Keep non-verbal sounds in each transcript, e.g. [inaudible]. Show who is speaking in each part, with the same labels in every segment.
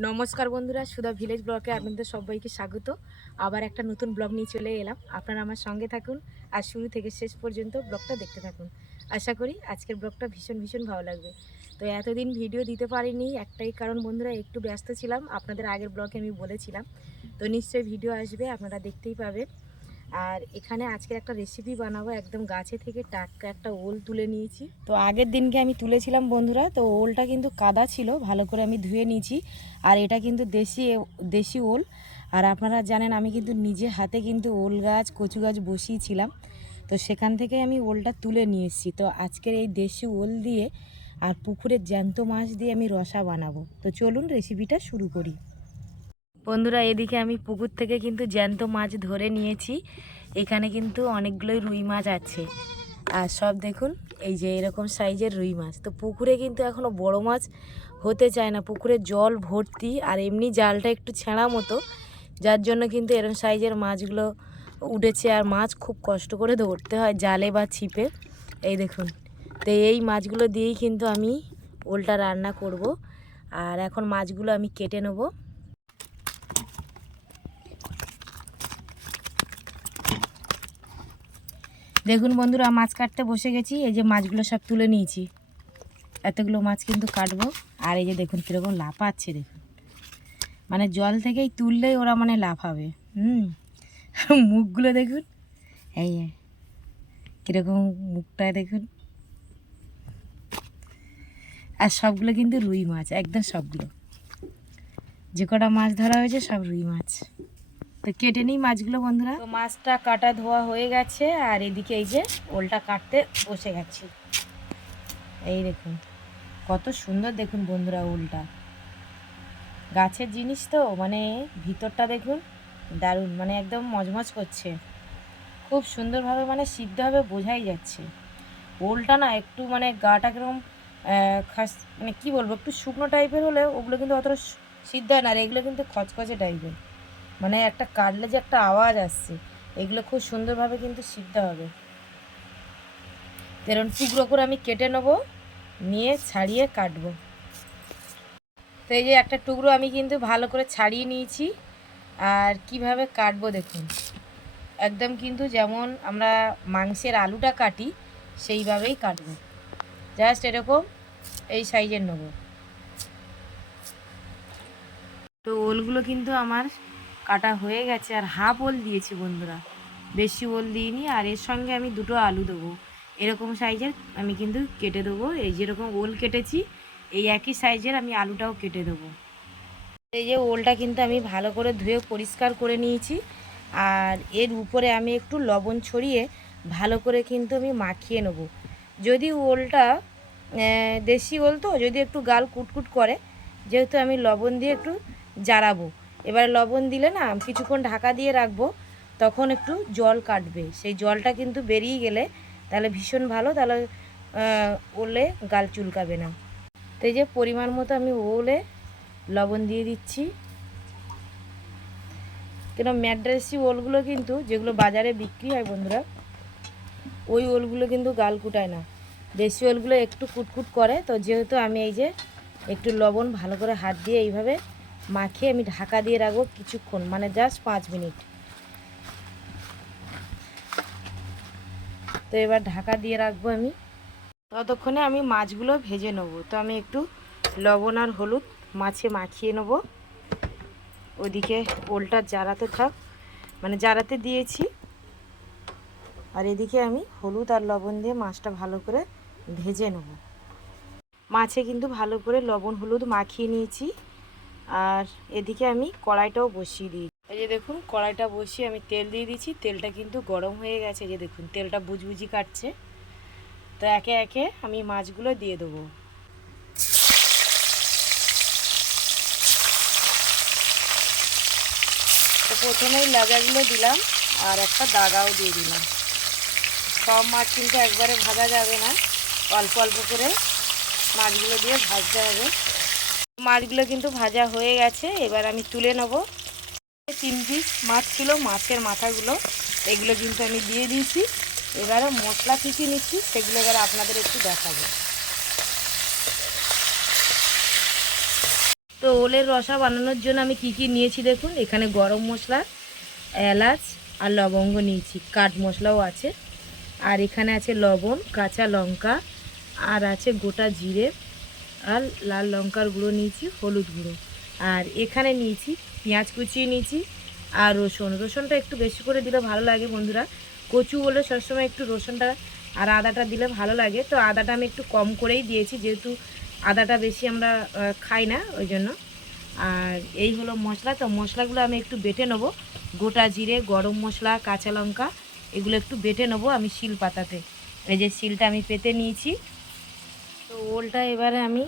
Speaker 1: নমস্কার বন্ধুরা, সুধা ভিলেজ ব্লকে আপনাদের সবাইকে স্বাগত। আবার একটা নতুন ব্লগ নিয়ে চলে এলাম। আপনারা আমার সঙ্গে থাকুন আর শুরু থেকে শেষ পর্যন্ত ব্লগটা দেখতে থাকুন। আশা করি আজকের ব্লগটা ভীষণ ভীষণ ভালো লাগবে। তো এতদিন ভিডিও দিতে পারিনি, একটাই কারণ বন্ধুরা, একটু ব্যস্ত ছিলাম। আপনাদের আগের ব্লগে আমি বলেছিলাম। তো নিশ্চয়ই ভিডিও আসবে, আপনারা দেখতেই পাবেন। আর এখানে আজকে একটা রেসিপি বানাবো, একদম গাছে থেকে টাটকা একটা ওল তুলে নিয়েছি। তো আগের দিনকে আমি তুলেছিলাম বন্ধুরা, তো ওলটা কিন্তু কাদা ছিল, ভালো করে আমি ধুয়ে নিয়েছি। আর এটা কিন্তু দেশি দেশি ওল। আর আপনারা জানেন, আমি কিন্তু নিজে হাতে কিন্তু ওল গাছ, কচু গাছ বসিয়েছিলাম। তো সেখান থেকে আমি ওলটা তুলে নিয়ে এসেছি। তো আজকের এই দেশি ওল দিয়ে আর পুকুরের জ্যান্ত মাছ দিয়ে আমি রসা বানাবো। তো চলুন রেসিপিটা শুরু করি। বন্ধুরা, এদিকে আমি পুকুর থেকে কিন্তু জ্যান্ত মাছ ধরে নিয়েছি। এখানে কিন্তু অনেকগুলোই রুই মাছ আছে। আর সব দেখুন, এই যে এরকম সাইজের রুই মাছ। তো পুকুরে কিন্তু এখনও বড় মাছ হতে চায় না। পুকুরে জল ভর্তি আর এমনি জালটা একটু ছেঁড়া মতো। যার জন্য কিন্তু এরকম সাইজের মাছগুলো উঠেছে আর মাছ খুব কষ্ট করে ধরতে হয় জালে বা ছিপে। এই দেখুন, তো এই মাছগুলো দিয়েই কিন্তু আমি ওলটা রান্না করব। আর এখন মাছগুলো আমি কেটে নেব। দেখুন বন্ধুরা, মাছ কাটতে বসে গেছি। এই যে মাছগুলো সব তুলে নিয়েছি। এতগুলো মাছ কিন্তু কাটবো। আর এই যে দেখুন কীরকম লাফাচ্ছে, দেখুন। মানে জল থেকেই তুললেই ওরা মানে লাফাবে। হুম। [laughs] মুখগুলো দেখুন। এই কীরকম মুখটা দেখুন। আর সবগুলো কিন্তু রুই মাছ, একদম সবগুলো। যে কটা মাছ ধরা হয়েছে সব রুই মাছ। তো কেটে নিই মাছগুলো, বন্ধুরা। তো মাছটা কাটা ধোয়া হয়ে গেছে, আর এদিকে এই যে ওলটা কাটতে বসে গেছি। এই দেখুন, কত সুন্দর দেখুন বন্ধুরা ওলটা। গাছের জিনিস তো মানে ভিতরটা দেখুন দারুণ মানে একদম মজমজ করছে। খুব সুন্দরভাবে মানে সিদ্ধ হবে বোঝাই যাচ্ছে। ওলটা না একটু মানে গাটা কীরকম খাস মানে কী বলব, একটু শুকনো টাইপের হলে ওগুলো কিন্তু অতটা সিদ্ধ হয় না, আর এগুলো কিন্তু খচখচে টাইপের মানে একটা কাটলে যে একটা আওয়াজ আসছে, এগুলো খুব সুন্দরভাবে কিন্তু সিদ্ধ হবে। এরকম টুকরো করে আমি কেটে নেব, নিয়ে ছাড়িয়ে কাটবো। তো এই যে একটা টুকরো আমি কিন্তু ভালো করে ছাড়িয়ে নিয়েছি, আর কীভাবে কাটবো দেখুন। একদম কিন্তু যেমন আমরা মাংসের আলুটা কাটি, সেইভাবেই কাটবো। জাস্ট এরকম এই সাইজের নেব। তো ওলগুলো কিন্তু আমার কাটা হয়ে গেছে আর হাফ ওল দিয়েছি বন্ধুরা। বেশি ওল দিইনি আর এর সঙ্গে আমি দুটো আলু দেবো। এরকম সাইজের আমি কিন্তু কেটে দেবো। এই যেরকম ওল কেটেছি, এই একই সাইজের আমি আলুটাও কেটে দেবো। এই যে ওলটা কিন্তু আমি ভালো করে ধুয়ে পরিষ্কার করে নিয়েছি। আর এর উপরে আমি একটু লবণ ছড়িয়ে ভালো করে কিন্তু আমি মাখিয়ে নেব। যদি ওলটা দেশি ওল তো, যদি একটু গাল কুটকুট করে, যেহেতু আমি লবণ দিয়ে একটু জারাবো। এবার লবণ দিলে না, কিছুক্ষণ ঢাকা দিয়ে রাখব, তখন একটু জল কাটবে। সেই জলটা কিন্তু বেরিয়ে গেলে তাহলে ভীষণ ভালো, তাহলে ওলে গাল চুলকাবে না। তো এই যে পরিমাণ মতো আমি ওলে লবণ দিয়ে দিচ্ছি। কেন, ম্যাড্রেসি ওলগুলো কিন্তু, যেগুলো বাজারে বিক্রি হয় বন্ধুরা, ওই ওলগুলো কিন্তু গাল কুটায় না। দেশি ওলগুলো একটু কুটকুট করে, তো যেহেতু আমি এই যে একটু লবণ ভালো করে হাত দিয়ে এইভাবে মাখিয়ে আমি ঢাকা দিয়ে রাখব কিছুক্ষণ মানে জাস্ট পাঁচ মিনিট। তো এবার ঢাকা দিয়ে রাখব আমি। ততক্ষণে আমি মাছগুলো ভেজে নেব। তো আমি একটু লবণ আর হলুদ মাছে মাখিয়ে নেব। ওদিকে ওলটা জারাতে থাক মানে জারাতে দিয়েছি। আর এদিকে আমি হলুদ আর লবণ দিয়ে মাছটা ভালো করে ভেজে নেব। মাছে কিন্তু ভালো করে লবণ হলুদ মাখিয়ে নিয়েছি। আর এদিকে আমি কড়াইটাও বসিয়ে দিই। এই যে দেখুন, কড়াইটা বসিয়ে আমি তেল দিয়ে দিয়েছি তেলটা কিন্তু গরম হয়ে গেছে যে দেখুন, তেলটা বুজবুজি কাটছে। তো একে একে আমি মাছগুলো দিয়ে দেবো। তো প্রথমেই লাগাগুলো দিলাম, আর একটা দাগাও দিয়ে দিলাম। সব মাছ কিন্তু একবারে ভাজা যাবে না, অল্প অল্প করে মাছগুলো দিয়ে ভাজতে হবে। মাছগুলো কিন্তু ভাজা হয়ে গেছে, এবার আমি তুলে নেব। তিন পিস মাছ ছিল, মাছের মাথাগুলো, এগুলো কিন্তু আমি দিয়ে দিয়েছি। এবারে মশলা কী কী নিচ্ছি, সেগুলো এবার আপনাদের একটু দেখাবো। তো ওলের রসা বানানোর জন্য আমি কি কি নিয়েছি দেখুন, এখানে গরম মশলা, এলাচ আর লবঙ্গ নিয়েছি, কাঠ মশলাও আছে। আর এখানে আছে লবণ, কাঁচা লঙ্কা, আর আছে গোটা জিরে। আর লাল লঙ্কার গুঁড়ো নিয়েছি, হলুদ গুঁড়ো। আর এখানে নিয়েছি পেঁয়াজ কুচিয়ে নিয়েছি আর রসুন। রসুনটা একটু বেশি করে দিলে ভালো লাগে বন্ধুরা। কচু হলে সবসময় একটু রসুনটা আর আদাটা দিলে ভালো লাগে। তো আদাটা আমি একটু কম করেই দিয়েছি, যেহেতু আদাটা বেশি আমরা খাই না ওই জন্য। আর এই হলো মশলা। তো মশলাগুলো আমি একটু বেটে নেব। গোটা জিরে, গরম মশলা, কাঁচা লঙ্কা, এগুলো একটু বেটে নেব আমি শিল পাতাতে এই যে শিলটা আমি পেতে নিয়েছি। ওলটা এবারে আমি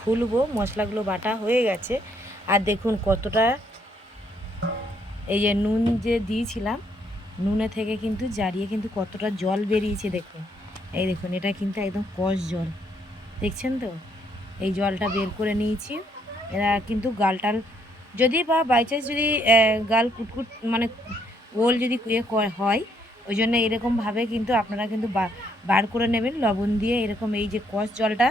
Speaker 1: খুলবো, মশলাগুলো বাটা হয়ে গেছে। আর দেখুন কতটা এই যে নুন যে দিয়েছিলাম, নুনে থেকে কিন্তু জারিয়ে কিন্তু কতটা জল বেরিয়েছে দেখুন। এই দেখুন, এটা কিন্তু একদম কষ জল। দেখছেন তো? এই জলটা বের করে নিয়েছি। এরা কিন্তু গালটাল যদি বা বাই চান্স যদি গাল কুটকুট মানে ওল যদি ইয়ে হয় ওই জন্য এরকমভাবে কিন্তু আপনারা কিন্তু বার করে নেবেন, লবণ দিয়ে এরকম এই যে কষ জলটা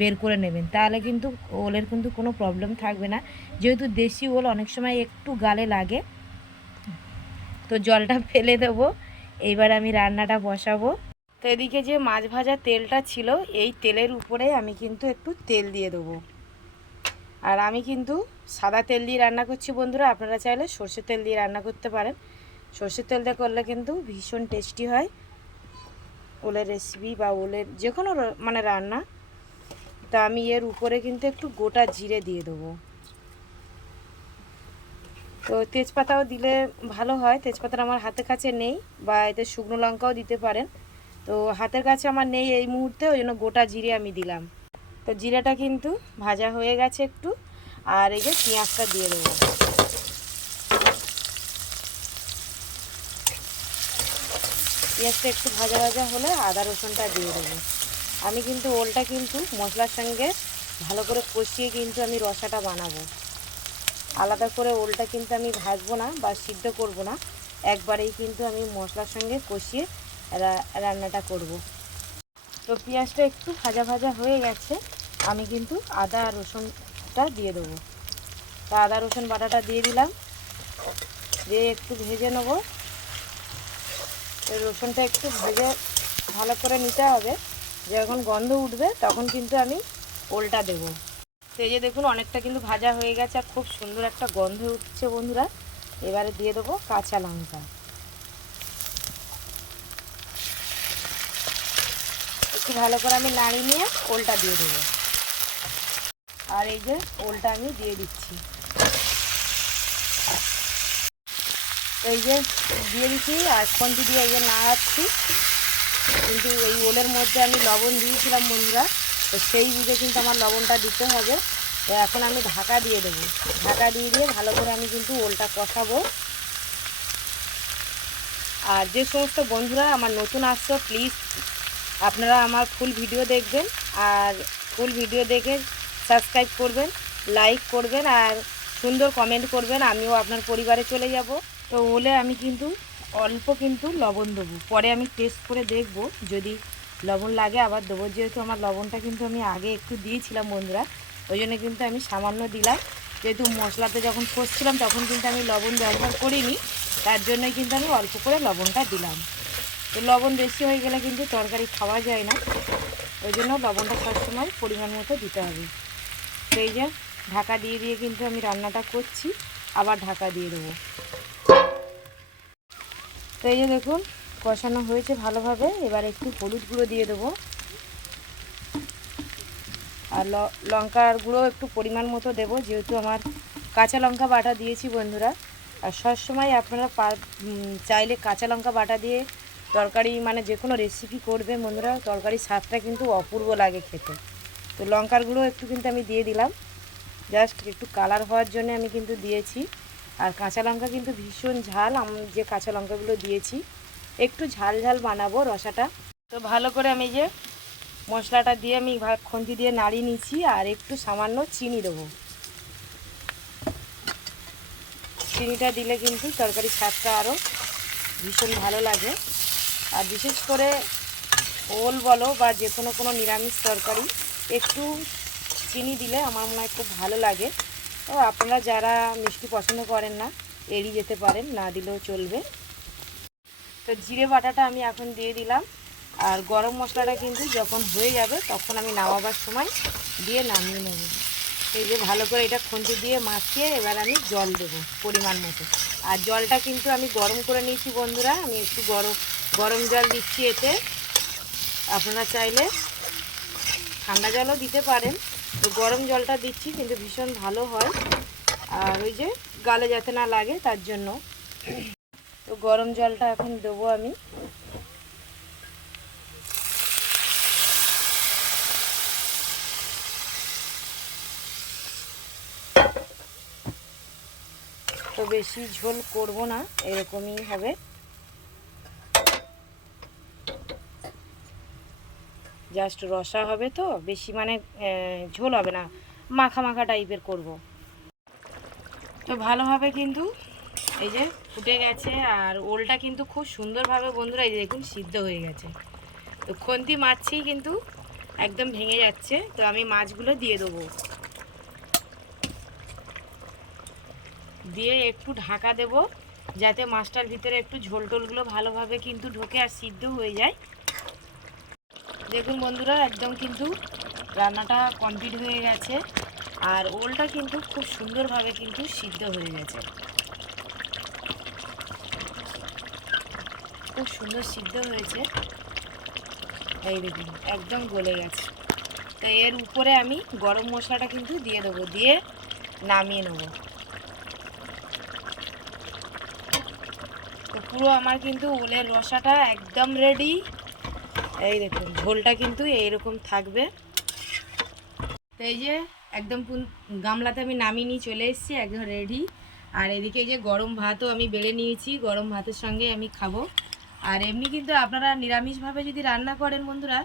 Speaker 1: বের করে নেবেন। তাহলে কিন্তু ওলের কিন্তু কোনো প্রবলেম থাকবে না। যেহেতু দেশি ওল অনেক সময় একটু গালে লাগে, তো জলটা ফেলে দেবো। এইবার আমি রান্নাটা বসাবো। তো এদিকে যে মাছ ভাজা তেলটা ছিল, এই তেলের উপরে আমি কিন্তু একটু তেল দিয়ে দেবো। আর আমি কিন্তু সাদা তেল দিয়ে রান্না করছি বন্ধুরা, আপনারা চাইলে সর্ষের তেল দিয়ে রান্না করতে পারেন। সর্ষের তেল দিয়ে করলে কিন্তু ভীষণ টেস্টি হয়। ওলের রেসিপি বা ওলের যে কোনো মানে রান্না। তা আমি এর উপরে কিন্তু একটু গোটা জিরে দিয়ে দেবো। তো তেজপাতাও দিলে ভালো হয়। তেজপাতাটা আমার হাতের কাছে নেই বা এতে শুকনো লঙ্কাও দিতে পারেন। তো হাতের কাছে আমার নেই এই মুহূর্তে, ওই জন্য গোটা জিরে আমি দিলাম। তো জিরাটা কিন্তু ভাজা হয়ে গেছে একটু। আর এই যে পেঁয়াজটা দিয়ে দেবো। পেঁয়াজটা একটু ভাজা ভাজা হলে আদা রসুনটা দিয়ে দেবো। আমি কিন্তু ওলটা কিন্তু মশলার সঙ্গে ভালো করে কষিয়ে কিন্তু আমি রসাটা বানাবো। আলাদা করে ওলটা কিন্তু আমি ভাজবো না বা সিদ্ধ করব না। একবারেই কিন্তু আমি মশলার সঙ্গে কষিয়ে রান্নাটা করব। তো পেঁয়াজটা একটু ভাজা ভাজা হয়ে গেছে, আমি কিন্তু আদা রসুনটা দিয়ে দেবো। তা আদা রসুন বাটাটা দিয়ে দিলাম। দিয়ে একটু ভেজে নেব। রসুনটা একটু ভেজে ভালো করে নিতে হবে। যখন গন্ধ উঠবে তখন কিন্তু আমি ওলটা দেবো। এই যে দেখুন, অনেকটা কিন্তু ভাজা হয়ে গেছে আর খুব সুন্দর একটা গন্ধ উঠছে বন্ধুরা। এবারে দিয়ে দেবো কাঁচা লঙ্কা। একটু ভালো করে আমি নাড়িয়ে নিয়ে ওলটা দিয়ে দেবো। আর এই যে ওলটা আমি দিয়ে দিচ্ছি। এই যে দিয়ে দিচ্ছি, আর খন্তি দিয়ে যে নাড়াচ্ছি। কিন্তু এই ওলের মধ্যে আমি লবণ দিয়েছিলাম বন্ধুরা, তো সেই বুঝে কিন্তু আমার লবণটা দিতে হবে। তো এখন আমি ঢাকা দিয়ে দেবো। ঢাকা দিয়ে দিয়ে ভালো করে আমি কিন্তু ওলটা কষাবো। আর যে সমস্ত বন্ধুরা আমার নতুন আসছো প্লিজ আপনারা আমার ফুল ভিডিও দেখবেন। আর ফুল ভিডিও দেখে সাবস্ক্রাইব করবেন লাইক করবেন, আর সুন্দর কমেন্ট করবেন। আমিও আপনার পরিবারে চলে যাব। তো ওলে আমি কিন্তু অল্প কিন্তু লবণ দেবো। পরে আমি টেস্ট করে দেখব। যদি লবণ লাগে আবার দেবো। যেহেতু আমার লবণটা কিন্তু আমি আগে একটু দিয়েছিলাম বন্ধুরা, ওই জন্য কিন্তু আমি সামান্য দিলাম। যেহেতু মশলাতে যখন কষছিলাম তখন কিন্তু আমি লবণ ব্যবহার করিনি, তার জন্যই কিন্তু আমি অল্প করে লবণটা দিলাম। তো লবণ বেশি হয়ে গেলে কিন্তু তরকারি খাওয়া যায় না। ওই জন্য লবণটা সবসময় পরিমাণ মতো দিতে হবে। সেই যে ঢাকা দিয়ে দিয়ে কিন্তু আমি রান্নাটা করছি, আবার ঢাকা দিয়ে দেবো। তো এই যে দেখুন, কষানো হয়েছে ভালোভাবে। এবার একটু হলুদ গুঁড়ো দিয়ে দেবো। আর লঙ্কার গুঁড়ো একটু পরিমাণ মতো দেবো, যেহেতু আমার কাঁচা লঙ্কা বাটা দিয়েছি বন্ধুরা। আর সবসময় আপনারা চাইলে কাঁচা লঙ্কা বাটা দিয়ে তরকারি মানে যে কোনো রেসিপি করবে বন্ধুরা, তরকারির স্বাদটা কিন্তু অপূর্ব লাগে খেতে। তো লঙ্কার গুঁড়ো একটু কিন্তু আমি দিয়ে দিলাম। জাস্ট একটু কালার হওয়ার জন্য আমি কিন্তু দিয়েছি। আর কাঁচা লঙ্কা কিন্তু ভীষণ ঝাল, আমি যে কাঁচা লঙ্কাগুলো দিয়েছি, একটু ঝাল ঝাল বানাবো রসাটা। তো ভালো করে আমি যে মশলাটা দিয়ে আমি খুন্তি দিয়ে নাড়িয়ে নিচ্ছি, আর একটু সামান্য চিনি দেবো। চিনিটা দিলে কিন্তু তরকারির স্বাদটা আরও ভীষণ ভালো লাগে। আর বিশেষ করে ওল বলো বা যে কোনো কোনো নিরামিষ তরকারি, একটু চিনি দিলে আমার মনে হয় খুব ভালো লাগে। তো আপনারা যারা মিষ্টি পছন্দ করেন না, এড়িয়ে যেতে পারেন, না দিলেও চলবে। তো জিরে বাটাটা আমি এখন দিয়ে দিলাম। আর গরম মশলাটা কিন্তু যখন হয়ে যাবে, তখন আমি নামাবার সময় দিয়ে নামিয়ে নেব। এই যে ভালো করে এটা খুন্তি দিয়ে মাখিয়ে এবার আমি জল দেবো পরিমাণ মতো। আর জলটা কিন্তু আমি গরম করে নিয়েছি বন্ধুরা, আমি একটু গরম গরম জল দিচ্ছি এতে। আপনারা চাইলে ঠান্ডা জলও দিতে পারেন। তো গরম জলটা দিচ্ছি, কিন্তু ভীষণ ভালো হয়। আর ওই যে গালে যাতে না লাগে, তার জন্য। তো গরম জলটা এখন দেবো আমি। তো বেশি ঝোল করব না, এরকমই হবে। জাস্ট রসা হবে তো, বেশি মানে ঝোল হবে না, মাখা মাখা টাইপের করব। তো ভালোভাবে কিন্তু, এই যে ফুটে গেছে আর ওলটা কিন্তু খুব সুন্দরভাবে বন্ধুরা, এই যে দেখুন, সিদ্ধ হয়ে গেছে। তো খন্তি মাছই কিন্তু একদম ভেঙে যাচ্ছে, তো আমি মাছগুলো দিয়ে দেবো। দিয়ে একটু ঢাকা দেব, যাতে মাছটার ভিতরে একটু ঝোল টোলগুলো ভালোভাবে কিন্তু ঢোকে আর সিদ্ধ হয়ে যায়। দেখুন বন্ধুরা, একদম কিন্তু রান্নাটা কমপ্লিট হয়ে গেছে। আর ওলটা কিন্তু খুব সুন্দরভাবে কিন্তু সিদ্ধ হয়ে গেছে। খুব সুন্দর সিদ্ধ হয়েছে। এই দেখুন, একদম গলে গেছে। তো এর উপরে আমি গরম মশলাটা কিন্তু দিয়ে দেবো, দিয়ে নামিয়ে নেব। তো পুরো আমার কিন্তু ওলের রসাটা একদম রেডি এই দেখুন, ঝোলটা কিন্তু এইরকম থাকবে। তো এই যে একদম গামলাতে আমি নামিয়ে নিয়ে চলে এসেছি, একদম রেডি আর এদিকে যে গরম ভাতও আমি বেড়ে নিয়েছি, গরম ভাতের সঙ্গে আমি খাব। আর এমনি কিন্তু আপনারা নিরামিষভাবে যদি রান্না করেন বন্ধুরা,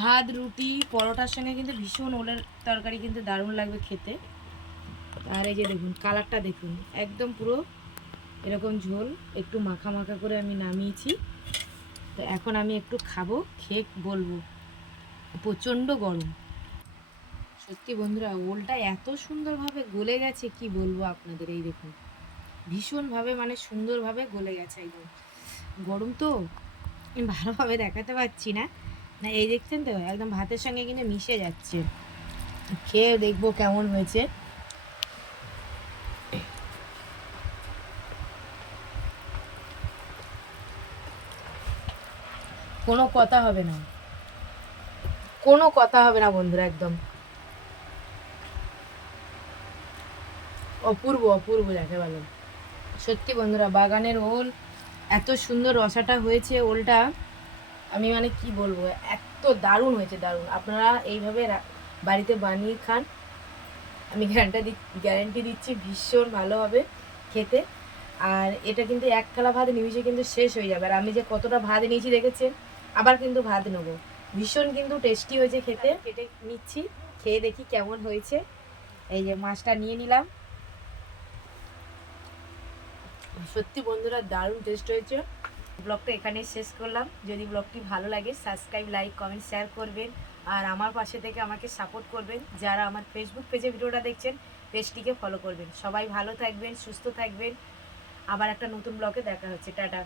Speaker 1: ভাত, রুটি, পরোটার সঙ্গে কিন্তু ভীষণ ওলের তরকারি কিন্তু দারুণ লাগবে খেতে। আর এই যে দেখুন, কালারটা দেখুন, একদম পুরো এরকম ঝোল, একটু মাখা মাখা করে আমি নামিয়েছি। তো এখন আমি একটু খাব, খেয়ে বলব। প্রচণ্ড গরম। সত্যি বন্ধুরা, ওলটা এত সুন্দরভাবে গলে গেছে, কি বলব আপনাদের? এই দেখুন, ভীষণভাবে মানে সুন্দরভাবে গলে গেছে একদম। গরম তো ভালোভাবে দেখাতে পারছি না। না, এই দেখছেন তো, একদম ভাতের সঙ্গে কিন্তু মিশে যাচ্ছে। খেয়ে দেখব কেমন হয়েছে। কোনো কথা হবে না। কোনো কথা হবে না বন্ধুরা, একদম। অপূর্ব অপূর্ব দেখে ভালো। সত্যি বন্ধুরা, বাগানের ওল, এত সুন্দর রসাটা হয়েছে ওলটা। আমি মানে কি বলব, এত দারুণ হয়েছে, দারুণ। আপনারা এইভাবে বাড়িতে বানিয়ে খান। আমি গ্যারান্টি দি গ্যারেন্টি দিচ্ছি, ভীষণ ভালো হবে খেতে। আর এটা কিন্তু এক থালা ভাত নিমিশে কিন্তু শেষ হয়ে যাবে। আর আমি যে কতটা ভাত নিয়েছি দেখেছেন? আবার কিন্তু ভাত নেব। ভীষণ কিন্তু টেস্টি হয়েছে খেতে। কেটে নিচ্ছি, খেয়ে দেখি কেমন হয়েছে। এই যে মাছটা নিয়ে নিলাম। সত্যি বন্ধুরা দারুণ টেস্ট হয়েছে। ব্লগটা এখানেই শেষ করলাম। যদি ব্লগটি ভালো লাগে সাবস্ক্রাইব লাইক কমেন্ট শেয়ার করবেন। আর আমার পাশে থেকে আমাকে সাপোর্ট করবেন। যারা আমার ফেসবুক পেজে ভিডিওটা দেখছেন পেজটিকে ফলো করবেন। সবাই ভালো থাকবেন, সুস্থ থাকবেন। আবার একটা নতুন ব্লগে দেখা হচ্ছে। টাটা।